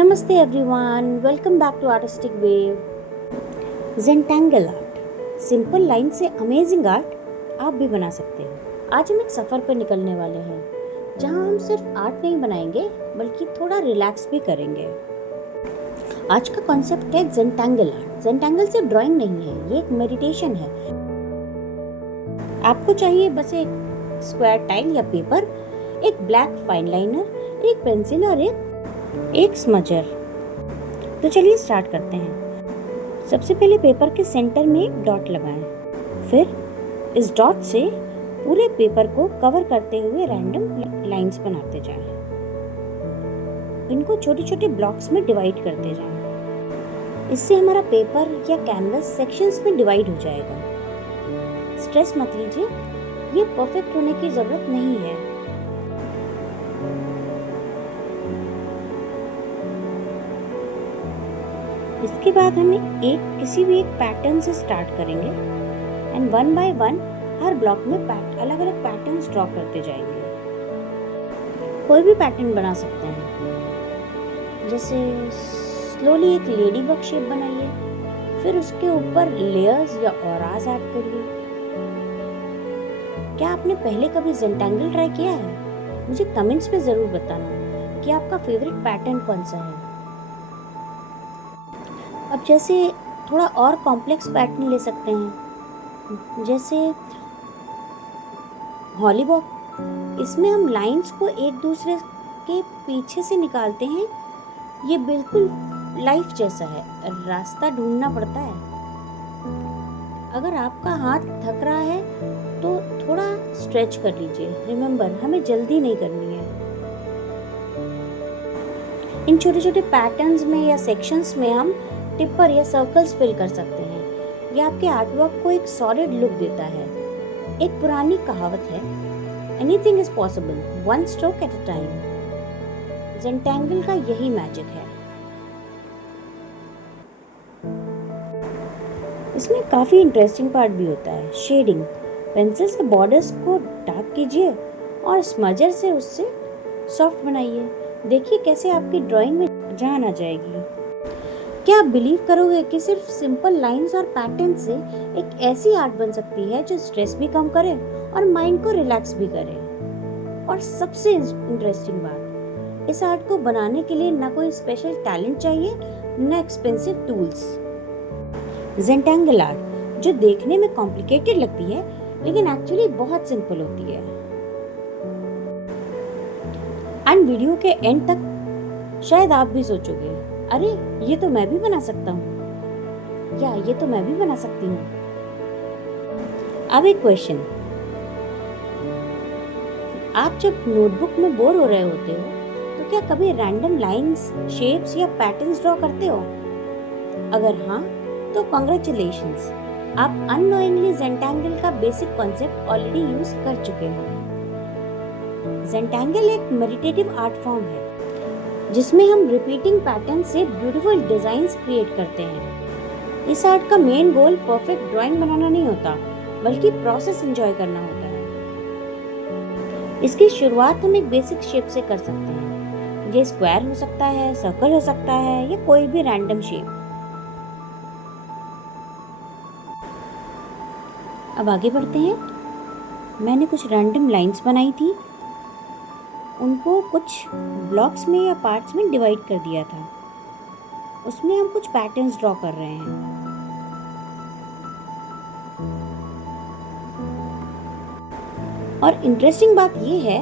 नमस्ते everyone, welcome back to artistic wave. Zentangle art, simple line से amazing art आप भी बना सकते हैं। आज हम एक सफ़र पर निकलने वाले हैं जहां हम सिर्फ आर्ट नहीं बनाएंगे बल्कि थोड़ा रिलैक्स भी करेंगे। आज का कॉन्सेप्ट है ज़ेंटैंगल आर्ट। ज़ेंटैंगल सिर्फ ड्राइंग नहीं है, ये एक मेडिटेशन है। आपको चाहिए बस एक स्क्वायर टाइल या पेपर, एक ब्लैक फाइन लाइनर, एक पेंसिल और एक स्मजर। तो चलिए स्टार्ट करते हैं। सबसे पहले पेपर के सेंटर में एक डॉट लगाएं। फिर इस डॉट से पूरे पेपर को कवर करते हुए रैंडम लाइंस बनाते जाएं। इनको छोटे छोटे ब्लॉक्स में डिवाइड करते जाएं। इससे हमारा पेपर या कैनवस सेक्शंस में डिवाइड हो जाएगा। स्ट्रेस मत लीजिए, ये परफेक्ट होने की जरूरत नहीं है। इसके बाद हम किसी भी एक पैटर्न से स्टार्ट करेंगे and one by one her block में अलग अलग पैटर्न्स ड्रॉ करते जाएंगे। कोई भी पैटर्न बना सकते हैं, जैसे स्लोली एक लेडी बग शेप बनाइए, फिर उसके ऊपर लेयर्स या ऑरास ऐड करिए। क्या आपने पहले कभी ज़ेंटैंगल ट्राई किया है? मुझे कमेंट्स में ज़रूर बताना कि आपका फेवरेट पैटर्न कौन सा है। अब जैसे थोड़ा और कॉम्प्लेक्स पैटर्न ले सकते हैं, जैसे हॉलीबॉक। इसमें हम लाइंस को एक दूसरे के पीछे से निकालते हैं। ये बिल्कुल लाइफ जैसा है, रास्ता ढूंढना पड़ता है। अगर आपका हाथ थक रहा है तो थोड़ा स्ट्रेच कर लीजिए। रिमेंबर, हमें जल्दी नहीं करनी है। इन छोटे छोटे पैटर्न्स में या सेक्शंस में हम टिप्पर या सर्कल्स फिल कर सकते हैं। यह आपके आर्टवर्क को एक सॉलिड लुक देता है। एक पुरानी कहावत है, anything is possible one stroke at a time. Zentangle का यही मैजिक है। इसमें काफी इंटरेस्टिंग पार्ट भी होता है, शेडिंग। पेंसिल से बॉर्डर्स को डार्क कीजिए और स्मजर से उससे सॉफ्ट बनाइए। देखिए कैसे आपकी ड्राइंग में जान आ जाएगी। क्या आप बिलीव करोगे कि सिर्फ सिंपल लाइंस और पैटर्न से एक ऐसी आर्ट बन सकती है जो स्ट्रेस भी कम करे और माइंड को रिलैक्स भी करे। और सबसे इंटरेस्टिंग बात, इस आर्ट को बनाने के लिए ना कोई स्पेशल टैलेंट चाहिए, ना एक्सपेंसिव टूल्स। ज़ेंटैंगल आर्ट जो देखने में कॉम्प्लिकेटेड लगती है लेकिन एक्चुअली बहुत सिंपल होती है। एंड वीडियो के एंड तक शायद आप भी सोचोगे, अरे ये तो मैं भी बना सकता हूँ, या ये तो मैं भी बना सकती हूँ। अब एक क्वेश्चन, आप जब नोटबुक में बोर हो रहे होते हो तो क्या कभी रैंडम लाइंस, शेप्स या पैटर्न्स ड्रॉ करते हो? अगर हाँ तो कॉन्ग्रेचुलेशंस, आप अननोइंगली ज़ेंटैंगल का बेसिक कॉन्सेप्ट ऑलरेडी यूज कर चुके हो। ज़ेंटैंगल एक मेडिटेटिव आर्ट फॉर्म है जिसमें हम रिपीटिंग पैटर्न से ब्यूटीफुल डिजाइन्स क्रिएट करते हैं। इस आर्ट का मेन गोल परफेक्ट ड्राइंग बनाना नहीं होता, बल्कि प्रोसेस एंजॉय करना होता है। इसकी शुरुआत हम एक बेसिक शेप से कर सकते हैं। ये स्क्वायर हो सकता है, सर्कल हो सकता है, या कोई भी रैंडम शेप। अब आगे बढ़ते हैं। मैंने कुछ रैंडम लाइंस बनाई थी, उनको कुछ ब्लॉक्स में या पार्ट्स में डिवाइड कर दिया था। उसमें हम कुछ पैटर्न्स ड्रॉ कर रहे हैं। और इंटरेस्टिंग बात ये है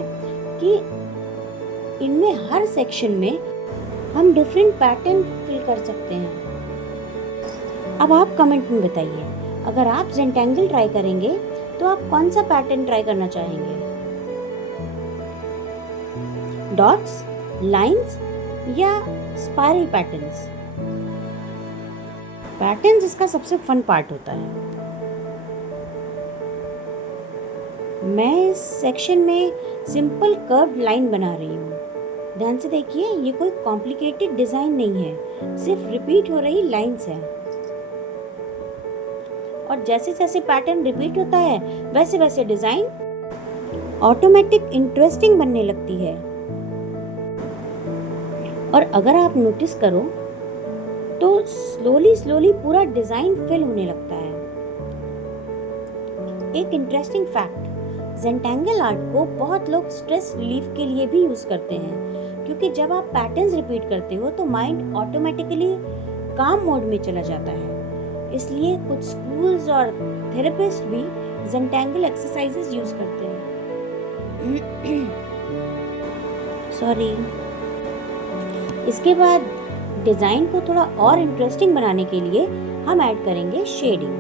कि इनमें हर सेक्शन में हम डिफरेंट पैटर्न फिल कर सकते हैं। अब आप कमेंट में बताइए, अगर आप ज़ेंटैंगल ट्राई करेंगे तो आप कौन सा पैटर्न ट्राई करना चाहेंगे? डॉट्स, लाइंस या स्पाइरल पैटर्न्स? पैटर्न्स इसका सबसे फन पार्ट होता है। मैं इस सेक्शन में सिंपल कर्व्ड लाइन बना रही हूँ। ध्यान से देखिए, ये कोई कॉम्प्लिकेटेड डिजाइन नहीं है, सिर्फ रिपीट हो रही लाइंस है। और जैसे जैसे पैटर्न रिपीट होता है वैसे वैसे डिजाइन ऑटोमेटिक इंटरेस्टिंग बनने लगती है। और अगर आप नोटिस करो तो स्लोली पूरा डिजाइन फिल होने लगता है। एक इंटरेस्टिंग फैक्ट, ज़ेंटैंगल आर्ट को बहुत लोग स्ट्रेस रिलीफ के लिए भी यूज करते हैं, क्योंकि जब आप पैटर्न्स रिपीट करते हो तो माइंड ऑटोमेटिकली काम मोड में चला जाता है। इसलिए कुछ स्कूल्स और थेरेपिस्ट भी ज़ेंटैंगल एक्सरसाइजेस यूज करते हैं। सॉरी। इसके बाद डिज़ाइन को थोड़ा और इंटरेस्टिंग बनाने के लिए हम ऐड करेंगे शेडिंग।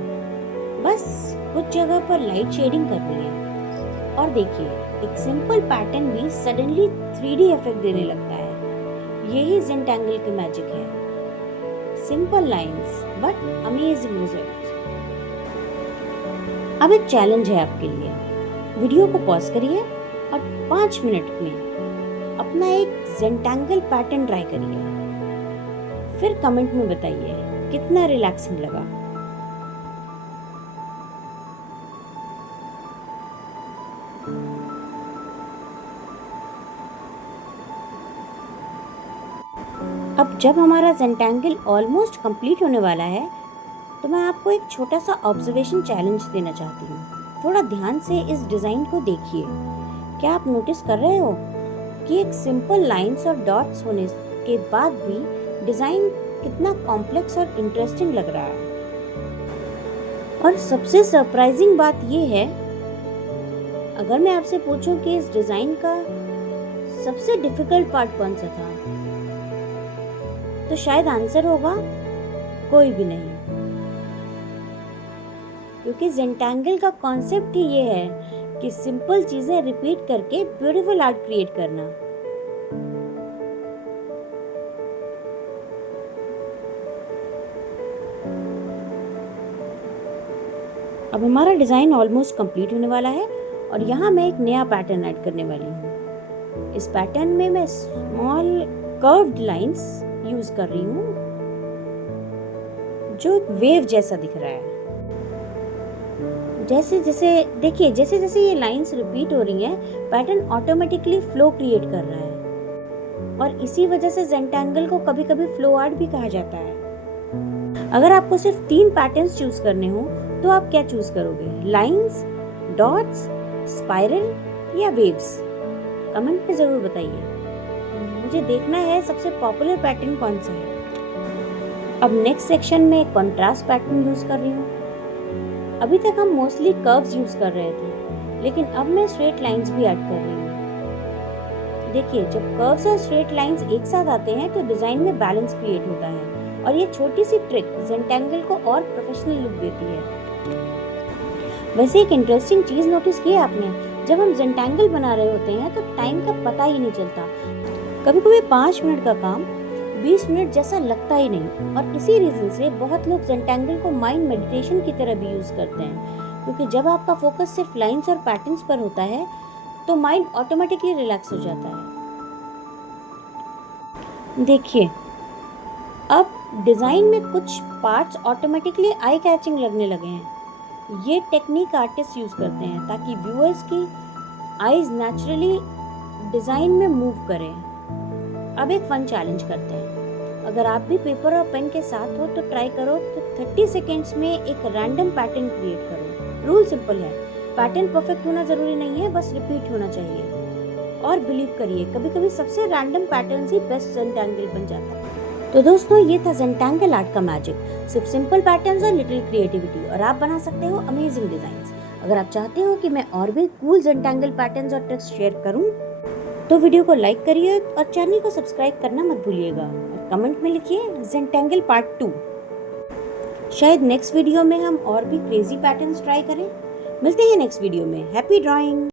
बस कुछ जगह पर लाइट शेडिंग करनी है और देखिए एक सिंपल पैटर्न भी सडनली 3D इफेक्ट देने लगता है। यही ज़ेंटैंगल की मैजिक है, simple lines but amazing results. अब एक चैलेंज है आपके लिए, वीडियो को पॉज करिए और 5 मिनट में अपना एक ज़ेंटैंगल पैटर्न ट्राई करिए, फिर कमेंट में बताइए कितना रिलैक्सिंग लगा। अब जब हमारा ज़ेंटैंगल ऑलमोस्ट कंप्लीट होने वाला है तो मैं आपको एक छोटा सा ऑब्जर्वेशन चैलेंज देना चाहती हूँ। थोड़ा ध्यान से इस डिज़ाइन को देखिए। क्या आप नोटिस कर रहे हो कि एक सिंपल लाइंस और डॉट्स होने के बाद भी डिज़ाइन कितना कॉम्प्लेक्स और इंटरेस्टिंग लग रहा है। और सबसे सरप्राइजिंग बात ये है, अगर मैं आपसे पूछूं कि इस डिज़ाइन का सबसे डिफिकल्ट पार्ट कौन सा था, तो शायद आंसर होगा कोई भी नहीं, क्योंकि ज़ेंटैंगल का कॉन्सेप्ट ही ये है कि सिंपल चीजें रिपीट करके ब्यूटीफुल आर्ट क्रिएट करना। अब हमारा डिजाइन ऑलमोस्ट कंप्लीट होने वाला है और यहाँ मैं एक नया पैटर्न ऐड करने वाली हूँ। इस पैटर्न में मैं स्मॉल कर्व्ड लाइंस यूज कर रही हूँ जो एक वेव जैसा दिख रहा है। जैसे जैसे ये लाइंस रिपीट हो रही हैं, पैटर्न ऑटोमेटिकली फ्लो क्रिएट कर रहा है और इसी वजह से ज़ेंटैंगल को कभी-कभी फ्लो आर्ट भी कहा जाता है। अगर आपको सिर्फ 3 पैटर्न्स चूज करने हो तो आप क्या चूज करोगे? लाइंस, डॉट्स, स्पाइरल या वेव्स? कमेंट में जरूर बताइए, मुझे देखना है सबसे पॉपुलर पैटर्न कौन सा है। अब नेक्स्ट सेक्शन में कंट्रास्ट पैटर्न यूज कर रही हूँ। अभी तक हम मोस्टली कर्व्स यूज कर रहे थे, लेकिन अब मैं स्ट्रेट लाइंस भी ऐड कर रही हूँ। देखिए, जब कर्व्स और स्ट्रेट लाइंस एक साथ आते हैं तो डिजाइन में बैलेंस क्रिएट होता है और ये छोटी सी ट्रिक ज़ेंटैंगल को और प्रोफेशनल लुक देती है। वैसे एक इंटरेस्टिंग चीज नोटिस की है आपने, जब हम ज़ेंटैंगल बना रहे होते हैं तो टाइम का पता ही नहीं चलता। कभी-कभी 5 मिनट का काम 20 मिनट जैसा लगता ही नहीं, और इसी रीजन से बहुत लोग ज़ेंटैंगल को माइंड मेडिटेशन की तरह भी यूज करते हैं, क्योंकि जब आपका फोकस सिर्फ लाइंस और पैटर्न्स पर होता है तो माइंड ऑटोमेटिकली रिलैक्स हो जाता है। देखिए, अब डिजाइन में कुछ पार्ट्स ऑटोमेटिकली आई कैचिंग लगने लगे हैं। ये टेक्निक आर्टिस्ट यूज करते हैं ताकि व्यूअर्स की आईज नेचुरली डिजाइन में मूव करें। अब एक फन चैलेंज करते हैं। अगर आप भी पेपर और पेन के साथ हो तो ट्राई करो तो 30 सेकेंड्स में एक रैंडम पैटर्न क्रिएट करो। रूल सिंपल है, पैटर्न परफेक्ट होना जरूरी नहीं है, बस रिपीट होना चाहिए। और बिलीव करिए, कभी कभी सबसे रैंडम पैटर्न ही बेस्ट ज़ेंटैंगल बन जाता है। तो दोस्तों, ये था ज़ेंटैंगल आर्ट का मैजिक, सिर्फ सिंपल पैटर्न्स और लिटिल क्रिएटिविटी, और आप बना सकते हो अमेजिंग डिजाइन्स। अगर आप चाहते हो कि मैं और भी कूल ज़ेंटैंगल पैटर्न्स और ट्रिक्स शेयर करूं, तो वीडियो को लाइक करिए और चैनल को सब्सक्राइब करना मत भूलिएगा, और कमेंट में लिखिए ज़ेंटैंगल पार्ट 2। शायद नेक्स्ट वीडियो में हम और भी क्रेजी पैटर्न्स ट्राई करें। मिलते हैं नेक्स्ट वीडियो में। Happy drawing.